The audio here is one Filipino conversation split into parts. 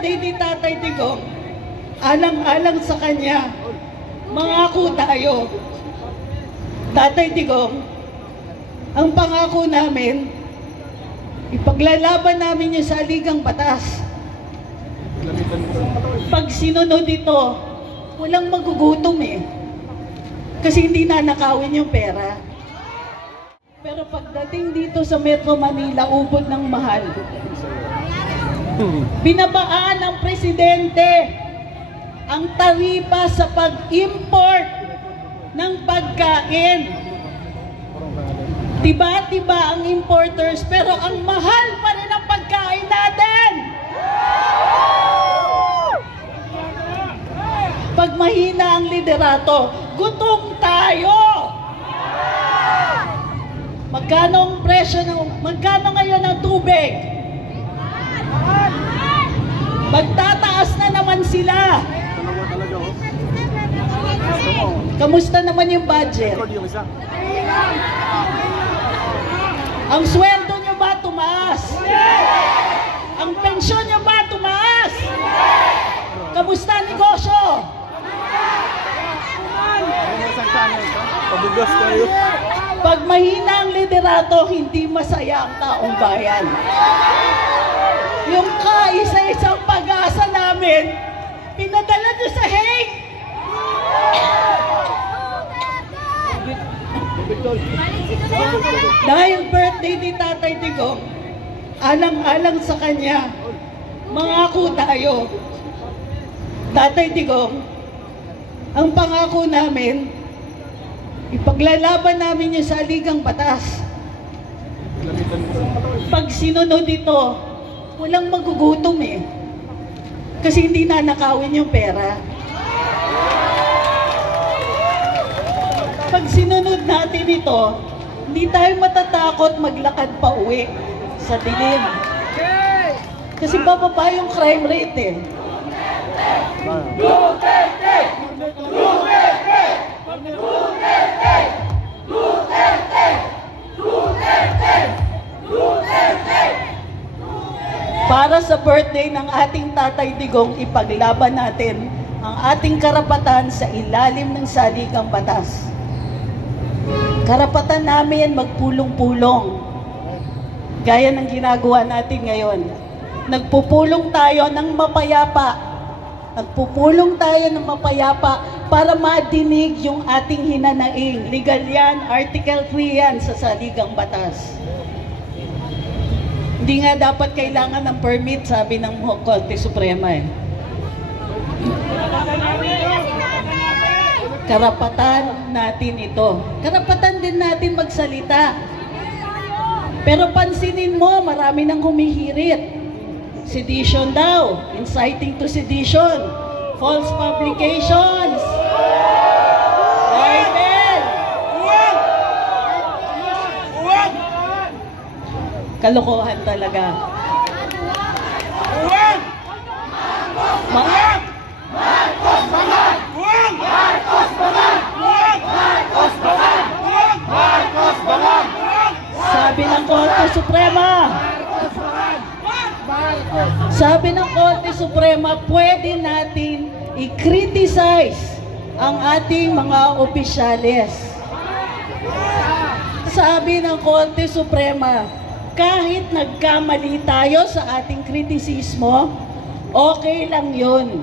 birthday ni Tatay Digong, alang-alang sa kanya, mangako tayo. Tatay Digong, ang pangako namin, ipaglalaban namin yung saligang batas. Pag sinunod ito, walang magugutom eh. Kasi hindi nanakawin yung pera. Pero pagdating dito sa Metro Manila, ubod ng mahal. Binabaan ng presidente ang taripa sa pag-import ng pagkain. Tiba-tiba ang importers, pero ang mahal pa rin ang pagkain natin. Pag mahina ang liderato, gutom tayo. Magkano ngayon ang tubig? Magtataas na naman sila. Kamusta naman yung budget? Ang sweldo nyo ba tumaas? Ang pensyon nyo ba tumaas? Kamusta ang negosyo? Pag mahina ang liderato, hindi masaya ang taong bayan. Yung kaisa-isang pag-asa namin, pinadala nyo sa Hague. Dahil birthday ni Tatay Digong, alang-alang sa kanya, mangako tayo. Tatay Digong, ang pangako namin, ipaglalaban namin yung saligang batas. Pag sinunod ito, walang magugutom eh. Kasi hindi nanakawin yung pera. Pag sinunod natin ito, hindi tayo matatakot maglakad pa uwi sa dilim. Kasi bababa yung crime rate eh. Duterte! Duterte! Duterte! Duterte! Duterte! Duterte! Para sa birthday ng ating Tatay Digong, ipaglaban natin ang ating karapatan sa ilalim ng saligang batas. Karapatan namin magpulong-pulong. Gaya ng ginagawa natin ngayon. Nagpupulong tayo ng mapayapa. Nagpupulong tayo ng mapayapa para madinig yung ating hinanaing. Legal yan, Article 3 yan sa saligang batas. Hindi nga dapat kailangan ng permit, sabi ng Korte Suprema eh. Karapatan natin ito. Karapatan din natin magsalita. Pero pansinin mo, marami nang humihirit. Sedition daw, inciting to sedition, false publications, libel. Kalokohan talaga. Sabi ng Korte Suprema, pwede natin i-criticize ang ating mga opisyales. Sabi ng Korte Suprema, kahit nagkamali tayo sa ating kritisismo, okay lang yun.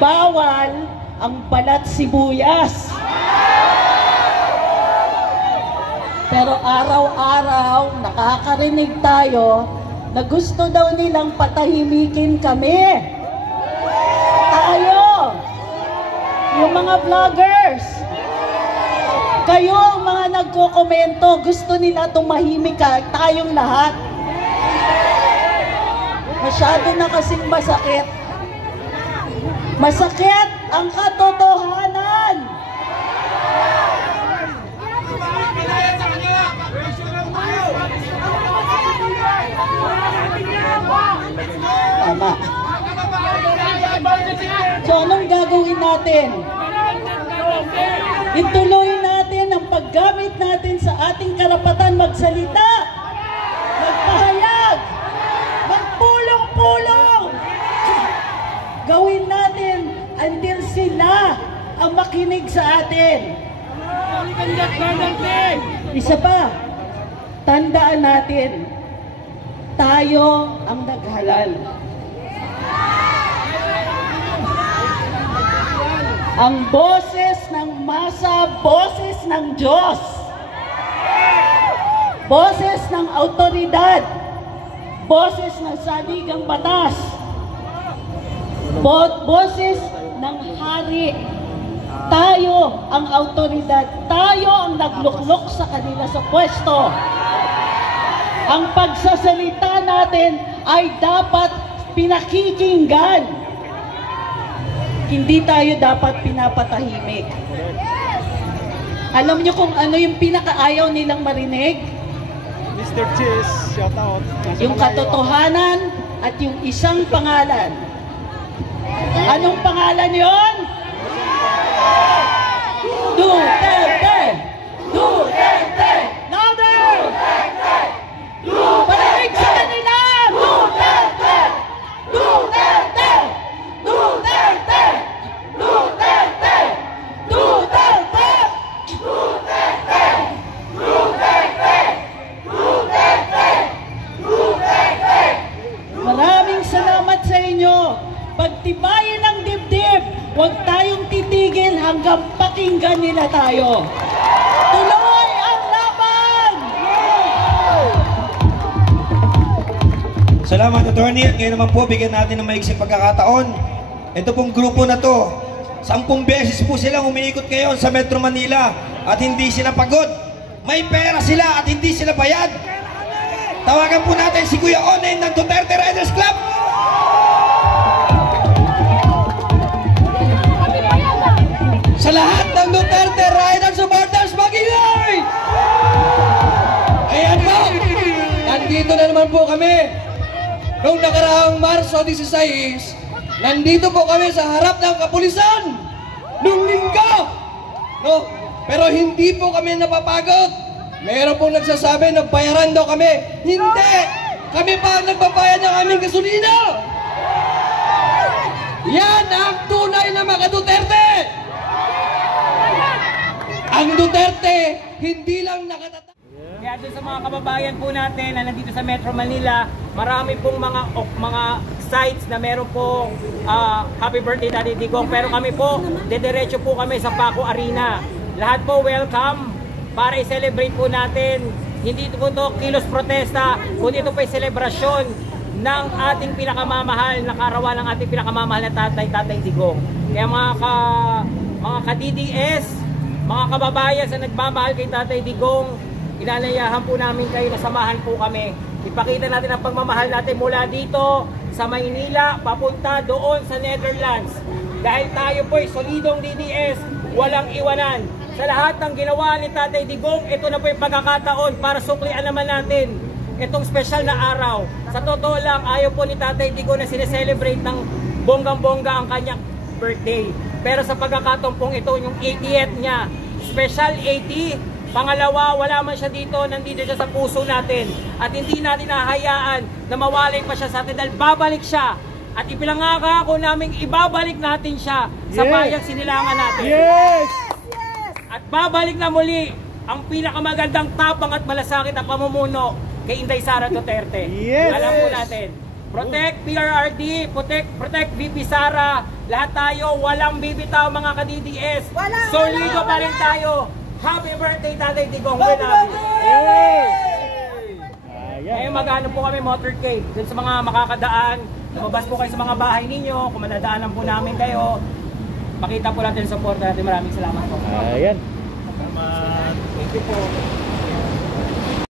Bawal ang balat sibuyas. Pero araw-araw nakakarinig tayo na gusto daw nilang patahimikin kami. Tayo, yung mga vloggers, kayo mga nagko-komento, gusto nila tumahimik tayong lahat. Masyado na kasing masakit. Masakit ang katotohanan. Tama. So anong gagawin natin? Ituloy natin ang paggamit natin sa ating karapatan magsalita, magpahayag, magpulong-pulong. na makinig sa atin. Isa pa, tandaan natin, tayo ang naghalal. Ang boses ng masa, boses ng Diyos. Boses ng autoridad. Boses ng saligang batas. Boses ng hari. Tayo ang autoridad. Tayo ang nagluklok sa kanila sa pwesto. Ang pagsasalita natin ay dapat pinakikinggan. Hindi tayo dapat pinapatahimik. Alam niyo kung ano yung pinakaayaw nilang marinig? Mr. Cheese, shout out. Yung katotohanan at yung isang pangalan. Anong pangalan yon? Duterte! Duterte! Louder! Parinig sa kanila! Duterte! Duterte! Duterte! Duterte! Duterte! Duterte! Duterte! Duterte! Duterte! Maraming salamat sa inyo. Pagtibayin ng dibdib, huwag tayong titigil hanggang pakinggan nila tayo. Tuloy ang laban! Salamat, Attorney. At ngayon naman po, bigyan natin ng maiksing pagkakataon. Ito pong grupo na to, 10 beses po silang umiikot ngayon sa Metro Manila at hindi sila pagod. May pera sila at hindi sila bayad. Tawagan po natin si Kuya Onen ng Duterte Riders Club. Sa lahat ng Duterte Riders supporters, mag-ingay! Ayan po, nandito na naman po kami. Noong nakaraang Marso 16, nandito po kami sa harap ng kapulisan nung linggo. No? Pero hindi po kami napapagod. Mayroon pong nagsasabi na bayaran daw kami. Hindi! Kami pa ang nagbabayad ng aming gasolina! Yan ang tunay na mga Duterte! Ang Duterte, hindi lang nakatata... Kaya doon sa mga kababayan po natin na nandito sa Metro Manila, marami pong mga sites na meron po happy birthday Daddy Digong. Pero kami po, dediretso po kami sa Paco Arena. Lahat po welcome para i-celebrate po natin. Hindi po ito kilos protesta, kundi ito po ay selebrasyon ng ating pinakamamahal na karawan ng ating pinakamamahal na Tatay Digong. Kaya mga ka-DDS, mga kababayan sa nagmamahal kay Tatay Digong, inanayahan po namin kayo na samahan po kami. Ipakita natin ang pagmamahal natin mula dito sa Maynila, papunta doon sa Netherlands. Dahil tayo po ay solidong DDS, walang iwanan. Sa lahat ng ginawa ni Tatay Digong, ito na po yung pagkakataon para suklian naman natin itong special na araw. Sa totoo lang, ayaw po ni Tatay Digong na sineselebrate ng bonggang-bongga ang kanyang birthday. Pero sa pagkakataon pong ito, yung 80th niya, special 80. Pangalawa, wala man siya dito, nandito siya sa puso natin. At hindi natin nahayaan na mawalay pa siya sa atin dahil babalik siya. At ipinangako namin ibabalik natin siya sa bayang sinilangan natin. Yes! At babalik na muli ang pinakamagandang tapang at malasakit na pamumuno kay Inday Sara Duterte. Yes! Alam po natin. Protect PRRD, protect VP Sara. Lahat tayo, walang bibitaw mga ka-DDS. Solido pa rin tayo. Happy birthday, Tatay Digong. We love you. Ngayon mag-ano po kami motorcade. Dun sa mga makakadaan, lumabas po kayo sa mga bahay ninyo. Kung madadaanan po namin kayo, pakita po natin yung support natin. Maraming salamat po. Ayan. Thank you po.